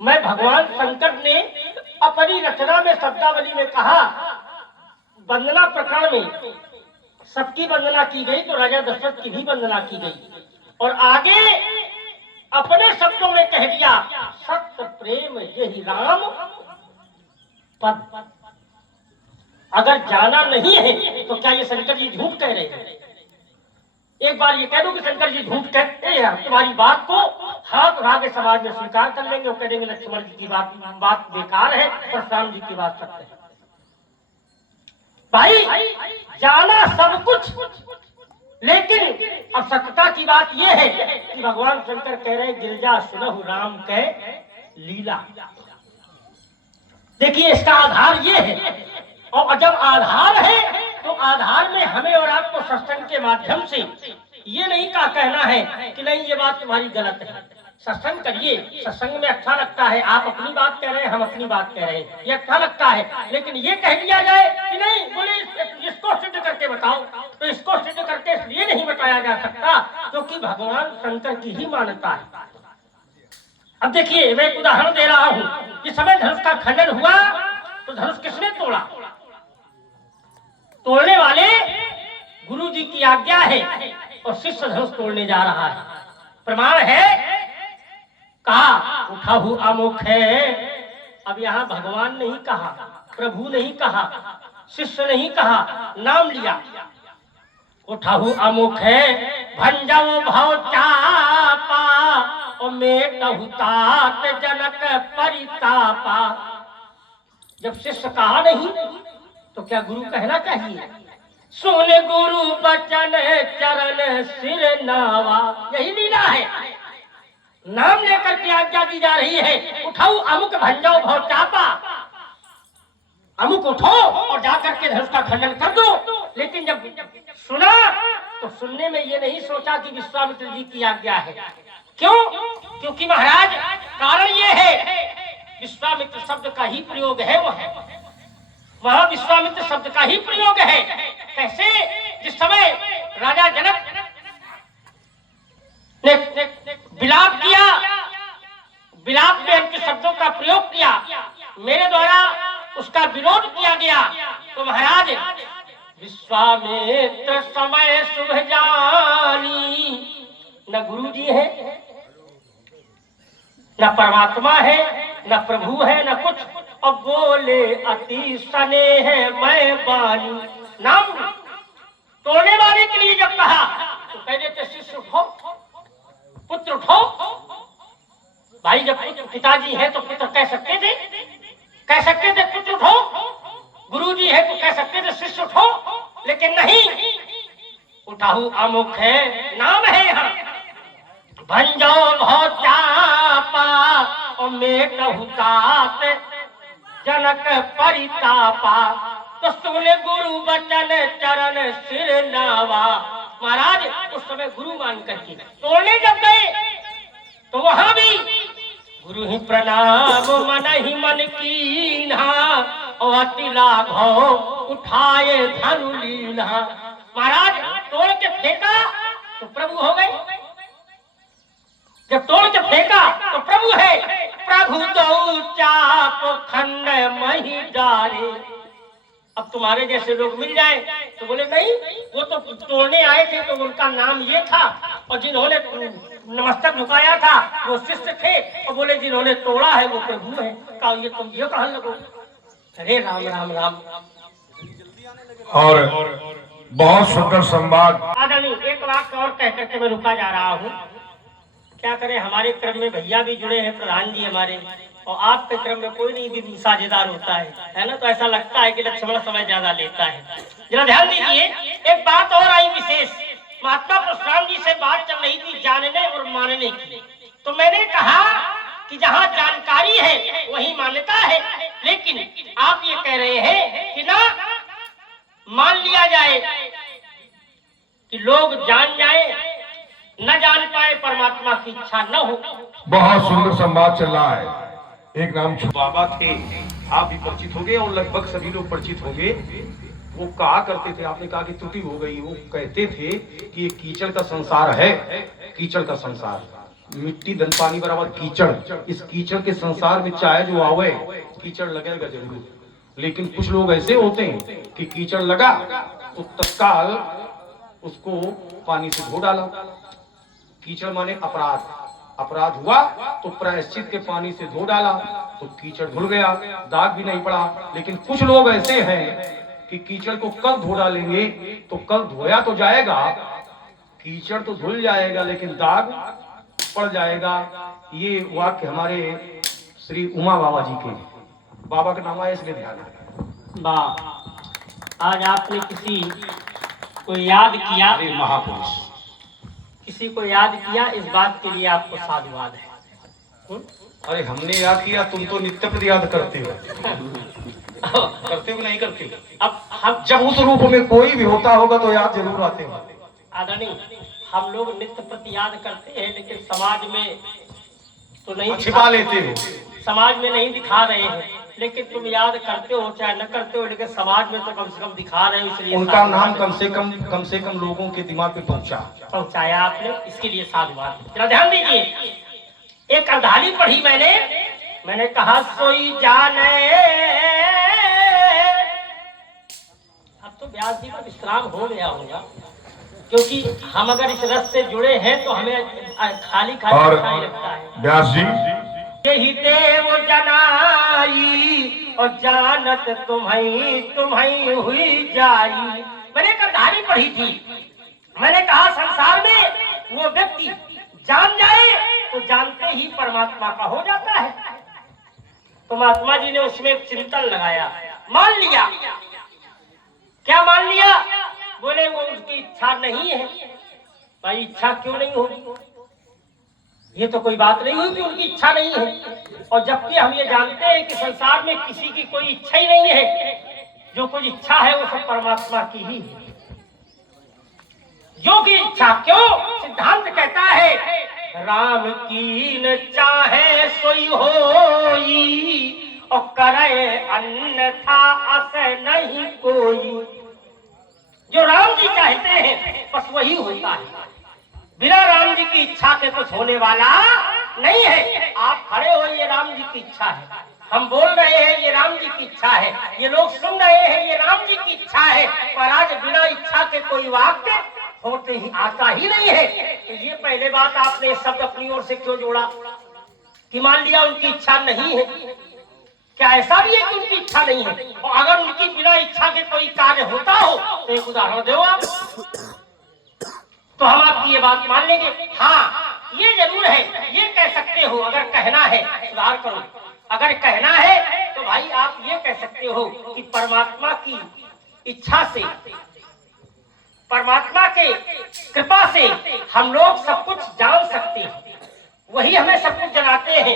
मैं भगवान शंकर ने अपनी रचना में शब्दावली में कहा, वंदना प्रकरण में सबकी वंदना की गई तो राजा दशरथ की भी वंदना की गई, और आगे अपने शब्दों में कह दिया सत्य प्रेम यही राम पद। अगर जाना नहीं है तो क्या ये शंकर जी झूठ कह रहे हैं? एक बार ये कह दो कि शंकर जी झूठ कहते हैं, तुम्हारी बात को हाथ उठा के समाज में स्वीकार कर लेंगे और कह देंगे लक्ष्मण जी की बात बेकार है, परशुराम जी की बात सत्य है। भाई जाना सब कुछ, लेकिन अब सत्यता की बात यह है कि भगवान शंकर कह रहे गिरजा सुनहु राम के लीला। देखिए इसका आधार ये है, और जब आधार है तो आधार में हमें और आपको सत्संग के माध्यम से ये नहीं का कहना है कि नहीं ये बात तुम्हारी गलत है। सत्संग करिए, सत्संग में अच्छा लगता है, आप अपनी बात कह रहे हैं, हम अपनी बात कह रहे हैं, ये अच्छा लगता है। लेकिन ये कह दिया जाए कि नहीं बोले इसको सिद्ध करके बताओ, तो इसको सिद्ध करके इसलिए नहीं बताया जा सकता क्योंकि भगवान शंकर की ही मान्यता है। अब देखिए मैं एक उदाहरण दे रहा हूँ। इस समय धनुष का खंडन हुआ तो धनुष किसने तोड़ा? तोड़ने वाले गुरु जी की आज्ञा है और शिष्य धनुष तोड़ने जा रहा है। प्रमाण है, कहा उठाहु अमुख है। अब यहाँ भगवान नहीं कहा, प्रभु नहीं कहा, शिष्य नहीं कहा, नाम लिया। उठाहु अमुख है भंजव भव चापा और मेटहु तात जनक परितापा। जब शिष्य कहा नहीं तो क्या गुरु कहना चाहिए? सुन गुरु बचन चरण सिर नावा, यही लीला है। नाम लेकर के आज्ञा दी जा रही है, उठाओ अमुक भंजाओ भव चापा, अमुक उठो और जाकर के धनुष का खंडन कर दो। लेकिन जब सुना तो सुनने में ये नहीं सोचा कि विश्वामित्र जी की आज्ञा है। क्यों? क्योंकि महाराज कारण ये है विश्वामित्र शब्द का ही प्रयोग है, वह विश्वामित्र शब्द का ही प्रयोग है। कैसे? जिस समय राजा जनक ने विलाप किया, विलाप में उनके शब्दों का प्रयोग किया, मेरे द्वारा उसका विरोध किया गया, तो महाराज विश्वामित्र समय शुभ जानी, न गुरु जी है, न परमात्मा है, न प्रभु है, न कुछ। अब बोले अति स्नेह मैं बानी। नाम तोड़ने वाले के लिए जब कहा तो कह देते शिष्य उठो, पुत्र उठो। भाई जब पिताजी है तो पुत्र कह सकते थे, पुत्र उठो। गुरुजी है तो कह सकते थे शिष्य उठो, लेकिन नहीं, उठाहु अमुख है, नाम है यहाँ। भंजो भव चापा और मेटहु तात जनक परितापा। तो सुने गुरु बचन चरण सिर नावा। महाराज उस समय गुरु मान करके तोड़ने जब गए तो वहां भी गुरु ही प्रणाम मन ही मन कीन्हा और अति लाघव उठाए धनु लीन्हा। महाराज तोड़ के फेंका तो प्रभु हो गए, जब तोड़ के फेंका तो प्रभु है। प्रभु दो चाप खंड मही डारे। अब तुम्हारे जैसे लोग मिल जाए तो बोले नहीं, वो तो तोड़ने आए थे तो उनका नाम ये था, और जिन्होंने नमस्तक झुकाया था वो शिष्य थे, और बोले जिन्होंने तोड़ा है वो प्रभु है। कहा ये तुम ये कहने लगो? अरे राम राम राम। और बहुत सुंदर संवाद। आदमी एक वाक्य और कह करके मैं रुका जा रहा हूँ। क्या करें, हमारे क्रम में भैया भी जुड़े हैं, प्रधान जी हमारे, और आपके क्रम में कोई नहीं भी साझेदार होता है ना, तो ऐसा लगता है कि लक्ष्मण समय ज्यादा लेता है। जरा ध्यान दीजिए, एक बात और आई विशेष। महात्मा परशुराम जी से बात चल रही थी जानने और मानने की, तो मैंने कहा कि जहाँ जानकारी है वही मान्यता है, लेकिन आप ये कह रहे हैं कि ना मान लिया जाए कि लोग जान जाए, न जान पाए, परमात्मा की इच्छा न हो। बहुत सुंदर संवाद चल रहा है। एक नाम बाबा थे, आप भी परिचित होंगे और लगभग सभी लोग परिचित होंगे। वो कहा करते थे, आपने कहा कि त्रुटि हो गई, वो कहते थे कि ये कीचड़ का संसार है, कीचड़ का संसार। मिट्टी धन पानी बराबर कीचड़। इस कीचड़ के संसार में चाहे जो आवे कीचड़ लगेगा जरूर, लेकिन कुछ लोग ऐसे होते हैं कि कीचड़ लगा तो तत्काल उसको पानी से धो डाला। कीचड़ माने अपराध, अपराध हुआ तो प्रायश्चित के पानी से धो डाला तो कीचड़ धुल गया, दाग भी नहीं पड़ा। लेकिन कुछ लोग ऐसे हैं कि कीचड़ को कल धो डालेंगे तो कल धोया तो जाएगा, कीचड़ तो धुल जाएगा लेकिन दाग पड़ जाएगा। ये वाक्य हमारे श्री उमा बाबा जी के, बाबा का नाम है इसलिए ध्यान है। वाह, आज आपने किसी को याद किया, अरे महापुरुष, किसी को याद किया, इस बात के लिए आपको साधुवाद है। अरे हमने याद किया, तुम तो नित्य प्रति याद करते हो। करते हो कि नहीं करते? अब हम जब उस रूप में कोई भी होता होगा तो याद जरूर आते हो। आदरणीय, हम लोग नित्य प्रति याद करते हैं लेकिन समाज में तो नहीं छिपा लेते हो। समाज में नहीं दिखा रहे हैं, लेकिन तुम याद करते हो चाहे न करते हो, लेकिन समाज में तो कम से कम दिखा रहे हो, इसलिए उनका नाम कम से कम लोगों के दिमाग पे पहुंचाया आपने, इसके लिए साधुवाद। जरा ध्यान दीजिए, एक अर्धाली पढ़ी मैंने कहा सोई जाने। अब तो व्यास जी का विश्राम हो गया होगा, क्योंकि हम अगर इस रस से जुड़े हैं तो हमें खाली खाली और अच्छा ही लगता है। व्यास जी, यही देव जनाई और जानत तुम्हें हुई जाई। मैंने एक अर्धाली पढ़ी थी, मैंने कहा संसार में वो व्यक्ति जान जाए तो जानते ही परमात्मा का हो जाता है। तो महात्मा जी ने उसमें एक चिंतन लगाया, मान लिया। क्या मान लिया? बोले वो उसकी इच्छा नहीं है। भाई इच्छा क्यों नहीं होगी? ये तो कोई बात नहीं हुई कि उनकी इच्छा नहीं है। और जबकि हम ये जानते हैं कि संसार में किसी की कोई इच्छा ही नहीं है, जो कुछ इच्छा है वो सब परमात्मा की ही है। जो की इच्छा क्यों? सिद्धांत कहता है राम की न चाहे सोई होई और करे अन्यथा अस नहीं कोई। जो राम जी चाहते हैं बस वही होता है, बिना राम जी की इच्छा के कुछ होने वाला नहीं है। आप खड़े हो, ये राम जी की इच्छा है, हम बोल रहे हैं ये राम जी की इच्छा है, ये लोग सुन रहे हैं ये राम जी की इच्छा है, पर आज बिना इच्छा के कोई वाक्य होते ही आता ही नहीं है। तो ये पहले बात आपने शब्द अपनी ओर से क्यों जोड़ा कि मान लिया उनकी इच्छा नहीं है? क्या ऐसा भी है कि उनकी इच्छा नहीं है? और अगर उनकी बिना इच्छा के कोई कार्य होता हो तो एक उदाहरण दो आप, तो हम आपकी ये बात मान लेंगे। हाँ, ये जरूर है, ये कह सकते हो, अगर कहना है सुधार करो, अगर कहना है तो भाई आप ये कह सकते हो कि परमात्मा की इच्छा से, परमात्मा के कृपा से हम लोग सब कुछ जान सकते हैं, वही हमें सब कुछ जनाते हैं।